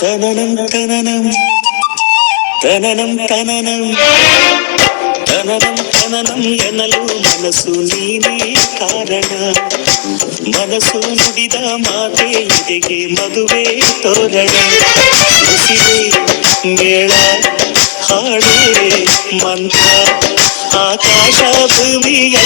ತನನಂ ತನನಂ ತನನಂ ತನನಂ ತನನಂ ತನನಂ ಎನ್ನಲು ಮನಸ್ಸು ನೀನೇ ಕಾರಣ. ಮನಸ್ಸು ನುಡಿದ ಮಾತೆ ಇದೆಗೆ ಮದುವೆ ತೋರಣ. ಉಸಿರೇ ಮೇಳ ಹಾಡೇ ಮಂತ್ರ ಆಕಾಶ ಭೂಮಿಯ